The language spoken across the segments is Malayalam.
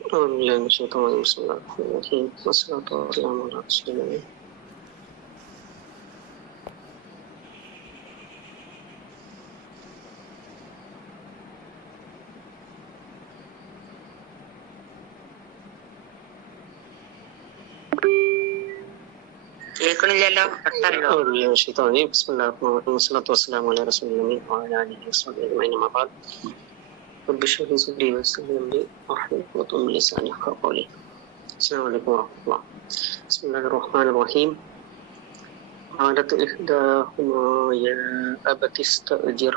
بسم الله الرحمن الرحيم والصلاة الله بسم الله الرحمن الرحيم والصلاة والسلام على رسول الله وعلى آله وصحبه أجمعين أما بعد رب اشرح لي صدري ويسر لي أمري واحلل عقدة من لساني يفقهوا قولي السلام عليكم ورحمة الله بسم الله الرحمن الرحيم قالت إحداهما يا أبت استأجر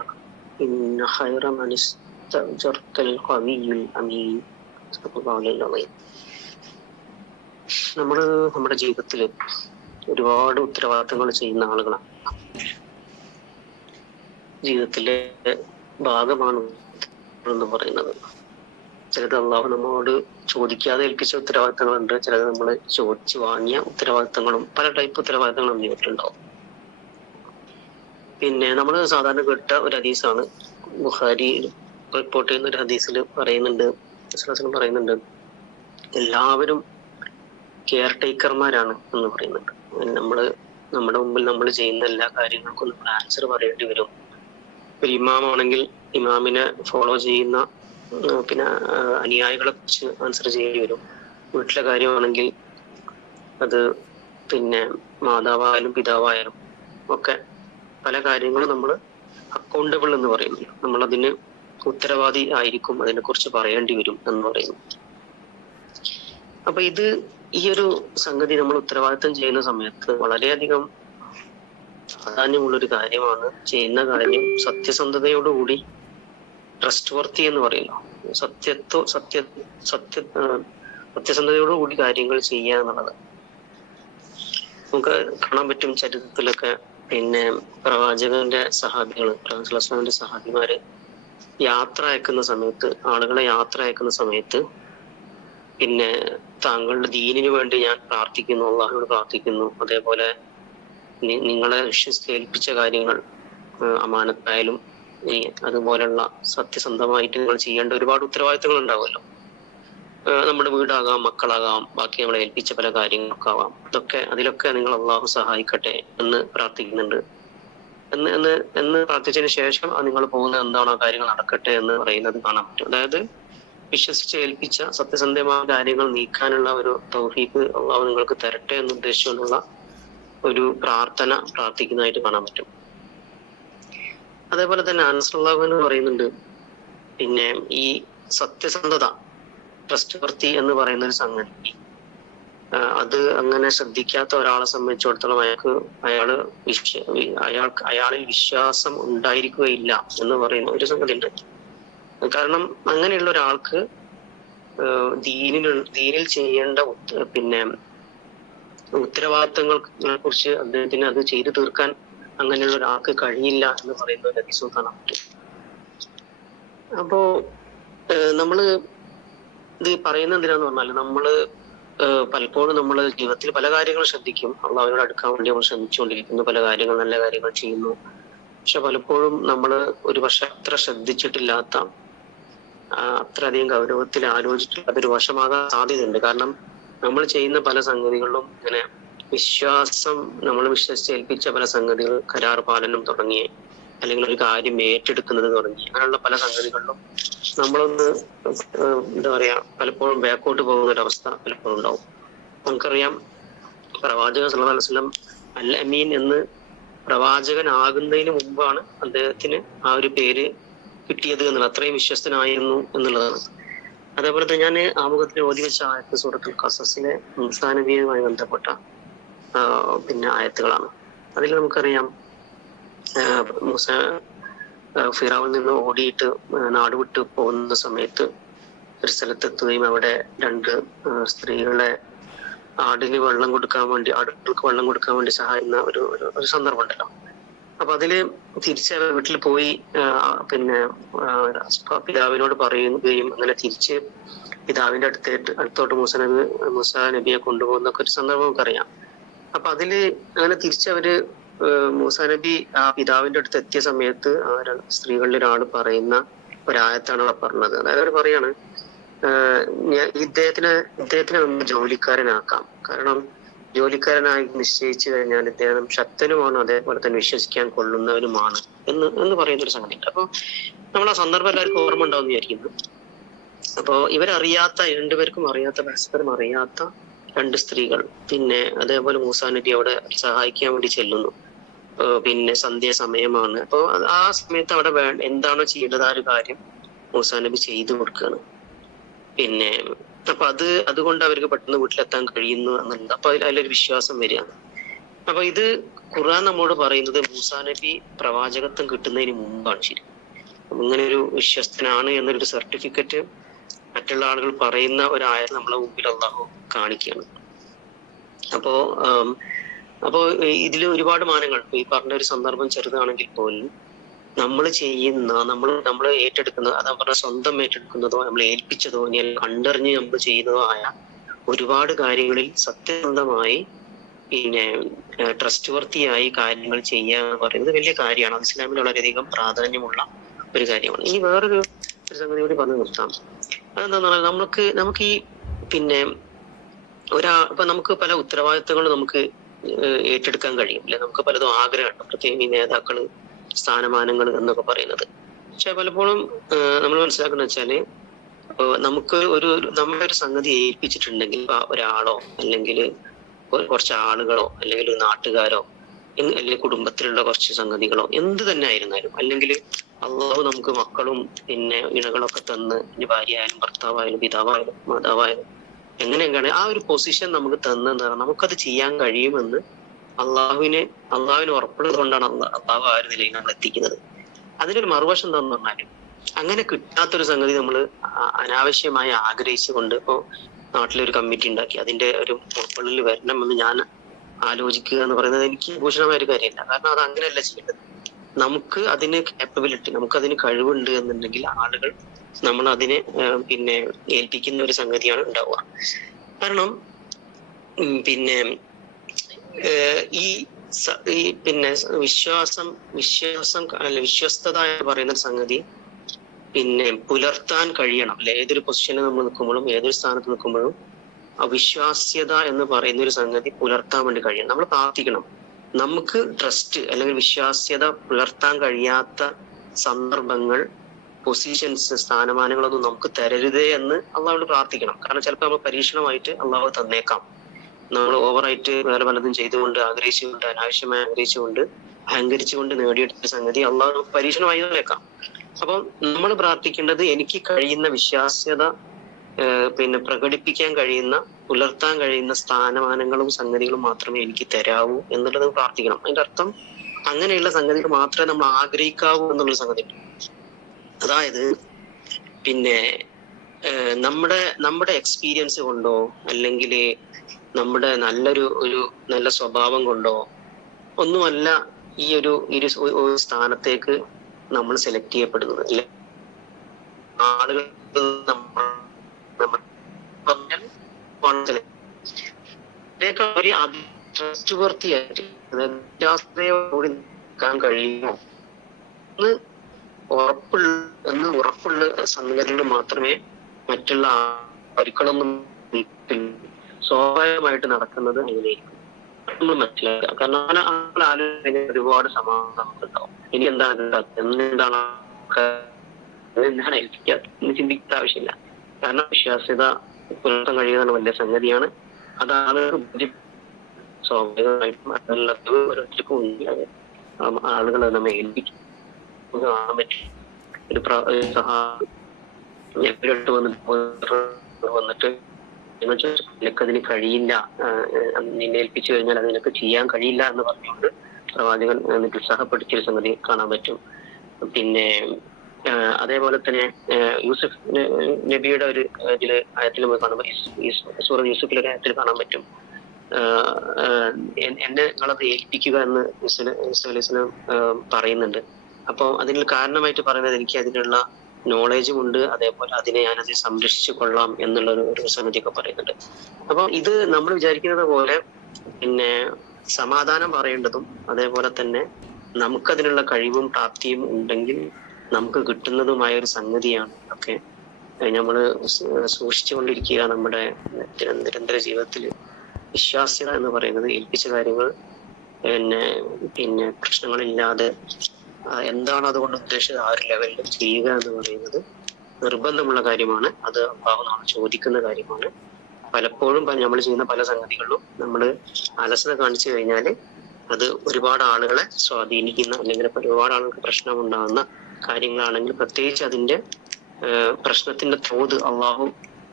إن خير من استأجرت القوي الأمين صدق الله عليه العظيم നമ്മൾ നമ്മുടെ ജീവിതത്തിൽ ഒരുപാട് ഉത്തരവാദിത്തങ്ങൾ ചെയ്യുന്ന ആളുകളാണ് ജീവിതത്തിലെ ഭാഗമാണ് എന്ന് പറയുന്നത്. ചിലത് അള്ളാഹു നമ്മളോട് ചോദിക്കാതെ ഏൽപ്പിച്ച ഉത്തരവാദിത്തങ്ങളുണ്ട്. ചിലത് നമ്മൾ ചോദിച്ചു വാങ്ങിയ ഉത്തരവാദിത്തങ്ങളും പല ടൈപ്പ് ഉത്തരവാദിത്തങ്ങളും ജീവിതത്തിലുണ്ടാവും. പിന്നെ നമ്മൾ സാധാരണ കേട്ട ഒരു ഹദീസാണ്. ബുഹാരി റിപ്പോർട്ട് ചെയ്യുന്ന ഒരു ഹദീസിൽ പറയുന്നുണ്ട്. പറയുന്നുണ്ട് എല്ലാവരും കെയർ ടേക്കർമാരാണ് എന്ന് പറയുന്നുണ്ട്. നമ്മൾ നമ്മുടെ മുമ്പിൽ നമ്മൾ ചെയ്യുന്ന എല്ലാ കാര്യങ്ങൾക്കും നമ്മൾ ആൻസർ പറയേണ്ടി വരും. ഒരു ഇമാമാണെങ്കിൽ ഇമാമിനെ ഫോളോ ചെയ്യുന്ന പിന്നെ അനുയായികളെ കുറിച്ച് ആൻസർ ചെയ്യേണ്ടി വരും. വീട്ടിലെ കാര്യമാണെങ്കിൽ അത് പിന്നെ മാതാവായാലും പിതാവായാലും ഒക്കെ പല കാര്യങ്ങളും നമ്മൾ അക്കൗണ്ടബിൾ എന്ന് പറയുന്നു നമ്മൾ അതിന് ഉത്തരവാദി ആയിരിക്കും അതിനെ കുറിച്ച് പറയേണ്ടി വരും എന്ന് പറയുന്നു. അപ്പൊ ഇത് ഈ ഒരു സംഗതി നമ്മൾ ഉത്തരവാദിത്തം ചെയ്യുന്ന സമയത്ത് വളരെയധികം പ്രാധാന്യമുള്ള ഒരു കാര്യമാണ് ചെയ്യുന്ന കാര്യം സത്യസന്ധതയോടുകൂടി ട്രസ്റ്റ് വർത്തി എന്ന് പറയുന്നു. സത്യത്വ സത്യ സത്യ സത്യസന്ധതയോടുകൂടി കാര്യങ്ങൾ ചെയ്യുക എന്നുള്ളത്. നമുക്ക് കാണാൻ പറ്റും ചരിത്രത്തിലൊക്കെ പിന്നെ പ്രവാചകന്റെ സഹാബികൾ പ്രവാചകന്റെ സഹാബിമാര് യാത്ര അയക്കുന്ന സമയത്ത് ആളുകളെ യാത്ര അയക്കുന്ന സമയത്ത് പിന്നെ താങ്കളുടെ ദീനിനു വേണ്ടി ഞാൻ പ്രാർത്ഥിക്കുന്നു അള്ളാഹിനോട് പ്രാർത്ഥിക്കുന്നു. അതേപോലെ നിങ്ങളെ വിശ്വസിച്ച് കാര്യങ്ങൾ അമാനത്തായാലും അതുപോലെയുള്ള സത്യസന്ധമായിട്ട് നിങ്ങൾ ചെയ്യേണ്ട ഒരുപാട് ഉത്തരവാദിത്തങ്ങൾ ഉണ്ടാവുമല്ലോ. നമ്മുടെ വീടാകാം മക്കളാകാം ബാക്കി നമ്മളെ ഏൽപ്പിച്ച പല കാര്യങ്ങളൊക്കെ ആവാം. ഇതൊക്കെ അതിലൊക്കെ നിങ്ങൾ അള്ളാഹു സഹായിക്കട്ടെ എന്ന് പ്രാർത്ഥിക്കുന്നുണ്ട്. എന്ന് എന്ന് എന്ന് പ്രാർത്ഥിച്ചതിന് ശേഷം നിങ്ങൾ പോകുന്ന എന്താണോ ആ കാര്യങ്ങൾ നടക്കട്ടെ എന്ന് പറയുന്നത് കാണാൻ പറ്റും. അതായത് വിശ്വസിച്ച് ഏൽപ്പിച്ച സത്യസന്ധമായ കാര്യങ്ങൾ നീക്കാനുള്ള ഒരു തൗഫീക്ക് അള്ളാഹു നിങ്ങൾക്ക് തരട്ടെ എന്ന് ഉദ്ദേശിച്ചുകൊണ്ടുള്ള ഒരു പ്രാർത്ഥന പ്രാർത്ഥിക്കുന്നതായിട്ട് കാണാൻ പറ്റും. അതേപോലെ തന്നെ അനസുല്ലാഹു എന്ന് പറയുന്നുണ്ട് പിന്നെ ഈ സത്യസന്ധത ട്രസ്റ്റ് വർത്തി എന്ന് പറയുന്ന ഒരു സംഗതി. അത് അങ്ങനെ ശ്രദ്ധിക്കാത്ത ഒരാളെ സംബന്ധിച്ചിടത്തോളം അയാൾക്ക് അയാൾ അയാൾക്ക് അയാളിൽ വിശ്വാസം ഉണ്ടായിരിക്കുകയില്ല എന്ന് പറയുന്ന ഒരു സംഗതി ഉണ്ട് കാരണം അങ്ങനെയുള്ള ഒരാൾക്ക് ദീനിൽ ദീനിൽ ചെയ്യേണ്ട പിന്നെ ഉത്തരവാദിത്തങ്ങളെ കുറിച്ച് അദ്ദേഹത്തിന് അത് ചെയ്തു തീർക്കാൻ അങ്ങനെയുള്ള ഒരാൾക്ക് കഴിയില്ല എന്ന് പറയുന്നത് പറ്റും അപ്പോ നമ്മൾ ഇത് പറയുന്നത് എന്തിനാന്ന് പറഞ്ഞാൽ നമ്മൾ പലപ്പോഴും നമ്മൾ ജീവിതത്തിൽ പല കാര്യങ്ങളും ശ്രദ്ധിക്കും. അള്ളാഹുവിനോട് അടുക്കാൻ വേണ്ടി നമ്മൾ ശ്രമിച്ചുകൊണ്ടിരിക്കുന്നു. പല കാര്യങ്ങൾ നല്ല കാര്യങ്ങൾ ചെയ്യുന്നു. പക്ഷെ പലപ്പോഴും നമ്മൾ ഒരു പക്ഷെ അത്ര ശ്രദ്ധിച്ചിട്ടില്ലാത്ത അത്രയധികം ഗൗരവത്തിൽ ആലോചിച്ചിട്ടില്ലാത്ത ഒരു വശമാകാൻ സാധ്യതയുണ്ട്. കാരണം നമ്മൾ ചെയ്യുന്ന പല സംഗതികളിലും ഇങ്ങനെ വിശ്വാസം നമ്മൾ വിശ്വസിച്ച് ഏൽപ്പിച്ച പല സംഗതികൾ കരാർ പാലനം തുടങ്ങി അല്ലെങ്കിൽ ഒരു കാര്യം ഏറ്റെടുക്കുന്നത് തുടങ്ങി അങ്ങനെയുള്ള പല സംഗതികളിലും നമ്മളൊന്ന് എന്താ പറയാ പലപ്പോഴും ബാക്കോട്ട് പോകുന്ന ഒരു അവസ്ഥ പലപ്പോഴും ഉണ്ടാവും. നമുക്കറിയാം പ്രവാചക സല്ലല്ലാഹു അല്ല അമീൻ എന്ന് പ്രവാചകനാകുന്നതിന് മുമ്പാണ് അദ്ദേഹത്തിന് ആ ഒരു പേര് കിട്ടിയത് എന്നുള്ളത്. അത്രയും വിശ്വസ്തനായിരുന്നു എന്നുള്ളതാണ്. അതേപോലെ തന്നെ ഞാൻ ആമുഖത്തിൽ ഓതി വെച്ച ആയത്ത് സൂറത്തുൽ ഖസസിലെ മൂസാ നബിയുമായി ബന്ധപ്പെട്ട പിന്നെ ആയത്തുകളാണ്. അതിൽ നമുക്കറിയാം മുസ ഫിറാവിൽ നിന്ന് ഓടിയിട്ട് നാടുവിട്ട് നാട് വിട്ട് പോകുന്ന സമയത്ത് ഒരു സ്ഥലത്തെത്തുകയും അവിടെ രണ്ട് സ്ത്രീകളെ ആടിന് വെള്ളം കൊടുക്കാൻ വേണ്ടി ആടുകൾക്ക് വെള്ളം കൊടുക്കാൻ വേണ്ടി സഹായിക്കുന്ന ഒരു- ഒരു സന്ദർഭം ഉണ്ടല്ലോ അപ്പൊ അതിൽ തിരിച്ച് വീട്ടിൽ പോയി പിന്നെ പിതാവിനോട് പറയുകയും അങ്ങനെ തിരിച്ച് പിതാവിന്റെ അടുത്തേട്ട് അടുത്തോട്ട് മൂസ നബി മൂസ നബിയെ കൊണ്ടുപോകുന്നൊക്കെ ഒരു സന്ദർഭം നമുക്കറിയാം. അപ്പൊ അതിൽ അങ്ങനെ തിരിച്ചവര് മൂസ നബി ആ പിതാവിന്റെ അടുത്ത് എത്തിയ സമയത്ത് ആ സ്ത്രീകളിൽ ഒരാൾ പറയുന്ന ഒരായത്താണ് അവിടെ പറഞ്ഞത്. അതായത് അവർ പറയാണ് ഞാൻ ഇദ്ദേഹത്തിന് ഇദ്ദേഹത്തിനെ ജോലിക്കാരനാക്കാം. കാരണം ജോലിക്കാരനായി നിശ്ചയിച്ചു കഴിഞ്ഞാൽ ഇദ്ദേഹം ശക്തനുമാണ് അതേപോലെ തന്നെ വിശ്വസിക്കാൻ കൊള്ളുന്നവനുമാണ് എന്ന് എന്ന് പറയുന്ന ഒരു സംഗതി അപ്പൊ നമ്മൾ ആ സന്ദർഭം എല്ലാവർക്കും ഓർമ്മ ഉണ്ടാവും വിചാരിക്കുന്നു. അപ്പോ ഇവരറിയാത്ത രണ്ടുപേർക്കും അറിയാത്ത പരസ്പരം അറിയാത്ത രണ്ട് സ്ത്രീകൾ പിന്നെ അതേപോലെ മൂസാനബി അവിടെ സഹായിക്കാൻ വേണ്ടി ചെല്ലുന്നു. പിന്നെ സന്ധ്യ സമയമാണ്. അപ്പൊ ആ സമയത്ത് അവിടെ എന്താണോ ചെയ്യേണ്ടത് ആ ഒരു കാര്യം മൂസാനബി ചെയ്തു കൊടുക്കുകയാണ്. പിന്നെ അപ്പൊ അത് അതുകൊണ്ട് അവർക്ക് പെട്ടെന്ന് വീട്ടിലെത്താൻ കഴിയുന്നു എന്നുള്ളത് അപ്പൊ അതിലൊരു വിശ്വാസം വരികയാണ്. അപ്പൊ ഇത് ഖുർആൻ നമ്മോട് പറയുന്നത് മൂസാ നബി പ്രവാചകത്വം കിട്ടുന്നതിന് മുമ്പാണ് ശരി ഇങ്ങനെ ഒരു വിശ്വസ്തനാണ് എന്നൊരു സർട്ടിഫിക്കറ്റ് മറ്റുള്ള ആളുകൾ പറയുന്ന ഒരായ നമ്മളെ മുമ്പിൽ അള്ളാഹു കാണിക്കുകയാണ്. അപ്പോ അപ്പോ ഇതിൽ ഒരുപാട് മാനങ്ങൾ. ഈ പറഞ്ഞ ഒരു സന്ദർഭം ചെറുതാണെങ്കിൽ പോലും നമ്മൾ ചെയ്യുന്ന നമ്മൾ നമ്മൾ ഏറ്റെടുക്കുന്ന അതാ പറഞ്ഞ സ്വന്തം ഏറ്റെടുക്കുന്നതോ നമ്മൾ ഏൽപ്പിച്ചതോ ഞാൻ കണ്ടറിഞ്ഞ് നമ്മൾ ചെയ്യുന്നതോ ആയ ഒരുപാട് കാര്യങ്ങളിൽ സത്യസന്ധമായി പിന്നെ ട്രസ്റ്റ് വർത്തിയായി കാര്യങ്ങൾ ചെയ്യുക എന്ന് പറയുന്നത് വലിയ കാര്യമാണ്. അത് ഇസ്ലാമിൽ വളരെയധികം പ്രാധാന്യമുള്ള ഒരു കാര്യമാണ്. ഇനി വേറൊരു സംഗതി കൂടി പറഞ്ഞു നിർത്താം. അതെന്താന്ന് പറഞ്ഞാൽ നമുക്ക് നമുക്ക് ഈ പിന്നെ ഒരാ ഇപ്പൊ നമുക്ക് പല ഉത്തരവാദിത്തങ്ങളും നമുക്ക് ഏറ്റെടുക്കാൻ കഴിയും. അല്ലെ നമുക്ക് പലതും ആഗ്രഹമുണ്ട്. പ്രത്യേകം ഈ നേതാക്കൾ സ്ഥാനമാനങ്ങൾ എന്നൊക്കെ പറയുന്നത്. പക്ഷെ പലപ്പോഴും നമ്മൾ മനസ്സിലാക്കുന്ന വെച്ചാൽ നമുക്ക് ഒരു നമ്മുടെ ഒരു സംഗതി ഏൽപ്പിച്ചിട്ടുണ്ടെങ്കിൽ ഒരാളോ അല്ലെങ്കിൽ കുറച്ച് ആളുകളോ അല്ലെങ്കിൽ നാട്ടുകാരോ അല്ലെങ്കിൽ കുടുംബത്തിലുള്ള കുറച്ച് സംഗതികളോ എന്ത് തന്നെ ആയിരുന്നാലും അല്ലെങ്കിൽ അള്ളാഹു നമുക്ക് മക്കളും പിന്നെ ഇണകളൊക്കെ തന്ന് ഇനി ഭാര്യയായാലും ഭർത്താവായാലും പിതാവായാലും മാതാവായാലും എങ്ങനെയൊക്കെയാണ് ആ ഒരു പൊസിഷൻ നമുക്ക് തന്നെന്താണ് നമുക്കത് ചെയ്യാൻ കഴിയുമെന്ന് അള്ളാഹുവിന് അള്ളാഹുവിന് ഉറപ്പുള്ളത് കൊണ്ടാണ് അള്ളാ- അള്ളാഹു ആ ഒരു നിലയിൽ നമ്മൾ എത്തിക്കുന്നത്. അതിനൊരു മറുവശം എന്താന്ന് പറഞ്ഞാൽ അങ്ങനെ കിട്ടാത്തൊരു സംഗതി നമ്മൾ അനാവശ്യമായി ആഗ്രഹിച്ചുകൊണ്ട് ഇപ്പോ നാട്ടിലൊരു കമ്മിറ്റി ഉണ്ടാക്കി അതിന്റെ ഒരു ഉൾക്കൊള്ളിൽ വരണമെന്ന് ഞാൻ ആലോചിക്കുക എന്ന് പറയുന്നത് എനിക്ക് ഭൂഷണമായ ഒരു കാര്യമല്ല. കാരണം അത് അങ്ങനെയല്ല ചെയ്യേണ്ടത്. നമുക്ക് അതിന് കാപ്പബിലിറ്റി നമുക്ക് അതിന് കഴിവുണ്ട് എന്നുണ്ടെങ്കിൽ ആളുകൾ നമ്മൾ അതിനെ പിന്നെ ഏൽപ്പിക്കുന്ന ഒരു സംഗതിയാണ് ഉണ്ടാവുക. കാരണം പിന്നെ ഈ ഈ പിന്നെ വിശ്വാസം വിശ്വാസം അല്ല വിശ്വസ്തത എന്ന് പറയുന്ന സംഗതി പിന്നെ പുലർത്താൻ കഴിയണം. അല്ലെ? ഏതൊരു പൊസിഷനിൽ നമ്മൾ നിൽക്കുമ്പോഴും ഏതൊരു സ്ഥാനത്ത് നിൽക്കുമ്പോഴും അവിശ്വാസ്യത എന്ന് പറയുന്ന ഒരു സംഗതി പുലർത്താൻ വേണ്ടി കഴിയണം. നമ്മൾ പ്രാർത്ഥിക്കണം. നമുക്ക് ട്രസ്റ്റ് അല്ലെങ്കിൽ വിശ്വാസ്യത പുലർത്താൻ കഴിയാത്ത സന്ദർഭങ്ങൾ പൊസിഷൻസ് സ്ഥാനമാനങ്ങളൊന്നും നമുക്ക് തരരുതേ എന്ന് അള്ളാഹോട് പ്രാർത്ഥിക്കണം. കാരണം ചിലപ്പോൾ നമ്മൾ പരീക്ഷണമായിട്ട് അള്ളാഹു തന്നേക്കാം. നമ്മൾ ഓവറായിട്ട് വേറെ പലതും ചെയ്തുകൊണ്ട് ആഗ്രഹിച്ചുകൊണ്ട് അനാവശ്യമായി ആഗ്രഹിച്ചുകൊണ്ട് അഹങ്കരിച്ചുകൊണ്ട് നേടിയെടുത്ത സംഗതി അള്ളാഹു പരീക്ഷണമായി തന്നേക്കാം അപ്പം നമ്മൾ പ്രാർത്ഥിക്കേണ്ടത് എനിക്ക് കഴിയുന്ന വിശ്വാസ്യത പിന്നെ പ്രകടിപ്പിക്കാൻ കഴിയുന്ന പുലർത്താൻ കഴിയുന്ന സ്ഥാനമാനങ്ങളും സംഗതികളും മാത്രമേ എനിക്ക് തരാവൂ എന്നുള്ളത് പ്രാർത്ഥിക്കണം. അതിന്റെ അർത്ഥം അങ്ങനെയുള്ള സംഗതികൾ മാത്രമേ നമ്മൾ ആഗ്രഹിക്കാവൂ എന്നുള്ള സംഗതി. അതായത് പിന്നെ നമ്മുടെ നമ്മുടെ എക്സ്പീരിയൻസ് കൊണ്ടോ അല്ലെങ്കിൽ നമ്മുടെ നല്ലൊരു ഒരു നല്ല സ്വഭാവം കൊണ്ടോ ഒന്നുമല്ല ഈ ഒരു ഒരു സ്ഥാനത്തേക്ക് നമ്മൾ സെലക്ട് ചെയ്യപ്പെടുന്നത്. അല്ലെ? ആളുകൾ നമ്മൾ നമ്മൾ പറഞ്ഞാൽ select ഇതിനേക്കാൾ ഒരു ട്രസ്റ്റ് വർത്തിയായിട്ട് അതായത് നിൽക്കാൻ കഴിയുമോ? എന്ന് ഉറപ്പുള്ള എന്ന് ഉറപ്പുള്ള സംഗതികൾ മാത്രമേ മറ്റുള്ള പരിക്കളൊന്നും സ്വാഭാവികമായിട്ട് നടക്കുന്നത് അങ്ങനെയായിരിക്കും നമ്മൾ മനസ്സിലാക്കുക. കാരണം അങ്ങനെ ഒരുപാട് സമാധാനം ഇനി എന്താണ് എന്താണ് എന്താണ് ഏൽപ്പിക്കുക എന്ന് ചിന്തിക്കേണ്ട ആവശ്യമില്ല. കാരണം വിശ്വാസ്യത പുലർത്താൻ കഴിയുന്ന വലിയ സംഗതിയാണ്. അതാണ് സ്വാഭാവികമായിട്ടും ആളുകൾ നമ്മെ ഏൽപ്പിക്കും. ഒരു സഹായം വന്നിട്ട് നിങ്ങൾ ചോദിച്ചു നിനക്കതിന് കഴിയില്ല നിന്നെ ഏൽപ്പിച്ചു കഴിഞ്ഞാൽ അത് നിനക്ക് ചെയ്യാൻ കഴിയില്ല എന്ന് പറഞ്ഞുകൊണ്ട് പ്രവാചകൻ നിരുത്സാഹപ്പെടുത്തിയൊരു നിരുത്സാഹപ്പെടുത്തിയ സംഗതി കാണാൻ പറ്റും. പിന്നെ അതേപോലെ തന്നെ യൂസഫ് നബിയുടെ ഒരു ഇതിൽ ആയത്തിൽ നമുക്ക് കാണാൻ പറ്റും സൂറ യൂസഫിലെ ഒരു ആയത്തിൽ കാണാൻ പറ്റും. എന്നെ നിങ്ങളത് ഏൽപ്പിക്കുക എന്ന് സ്വലം പറയുന്നുണ്ട്. അപ്പോൾ അതിന് കാരണമായിട്ട് പറയുന്നത് എനിക്ക് അതിനുള്ള നോളേജും ഉണ്ട് അതേപോലെ അതിനെ ഞാനത് സംരക്ഷിച്ചു കൊള്ളാം എന്നുള്ള ഒരു സംഗതിയൊക്കെ പറയുന്നുണ്ട്. അപ്പൊ ഇത് നമ്മൾ വിചാരിക്കുന്നത് പോലെ പിന്നെ സമാധാനം പറയേണ്ടതും അതേപോലെ തന്നെ നമുക്കതിനുള്ള കഴിവും പ്രാപ്തിയും ഉണ്ടെങ്കിൽ നമുക്ക് കിട്ടുന്നതുമായ ഒരു സംഗതിയാണ് ഒക്കെ നമ്മൾ സൂക്ഷിച്ചുകൊണ്ടിരിക്കുക നമ്മുടെ നിര- നിരന്തര ജീവിതത്തിൽ വിശ്വാസ്യത എന്ന് പറയുന്നത് ഏൽപ്പിച്ച കാര്യങ്ങൾ പിന്നെ പിന്നെ പ്രശ്നങ്ങളില്ലാതെ എന്താണ് അതുകൊണ്ട് ഉദ്ദേശിച്ചത്? ആ ഒരു ലെവലിൽ ചെയ്യുക എന്ന് പറയുന്നത് നിർബന്ധമുള്ള കാര്യമാണ്. അത് അള്ളാഹു ചോദിക്കുന്ന കാര്യമാണ്. പലപ്പോഴും നമ്മൾ ചെയ്യുന്ന പല സംഗതികളിലും നമ്മൾ അലസത കാണിച്ചു കഴിഞ്ഞാൽ അത് ഒരുപാട് ആളുകളെ സ്വാധീനിക്കുന്ന അല്ലെങ്കിൽ ഒരുപാട് ആളുകൾക്ക് പ്രശ്നമുണ്ടാകുന്ന കാര്യങ്ങളാണെങ്കിൽ പ്രത്യേകിച്ച് അതിന്റെ പ്രശ്നത്തിന്റെ തോത് അള്ളാഹു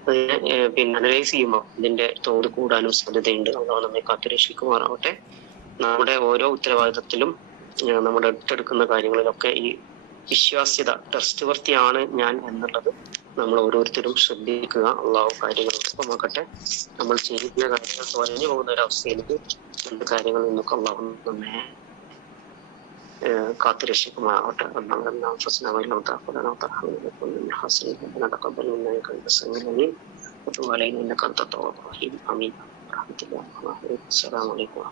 അതിനെ പിന്നെ അനലൈസ് ചെയ്യുമ്പോൾ ഇതിന്റെ തോത് കൂടാനും സാധ്യതയുണ്ട്. അള്ളാഹു നമ്മെ കാത്തുരക്ഷിക്കുമാറാവട്ടെ. നമ്മുടെ ഓരോ ഉത്തരവാദിത്തത്തിലും നമ്മുടെ അടുത്തെടുക്കുന്ന കാര്യങ്ങളിലൊക്കെ ഈ വിശ്വാസ്യത ട്രസ്റ്റ് വർത്തിയാണ് ഞാൻ എന്നുള്ളത് നമ്മൾ ഓരോരുത്തരും ശ്രദ്ധിക്കുക അള്ളാഹു കാര്യങ്ങൾ എളുപ്പമാക്കട്ടെ നമ്മൾ ചെയ്യുന്ന കാര്യങ്ങൾ തുറഞ്ഞു പോകുന്ന ഒരു അവസ്ഥയിലേക്ക് രണ്ട് കാര്യങ്ങളിൽ നിന്നൊക്കെ അള്ളാഹു നമ്മെ കാത്തുരക്ഷിക്കുമാകട്ടെ അസ്സാം വലൈക്കും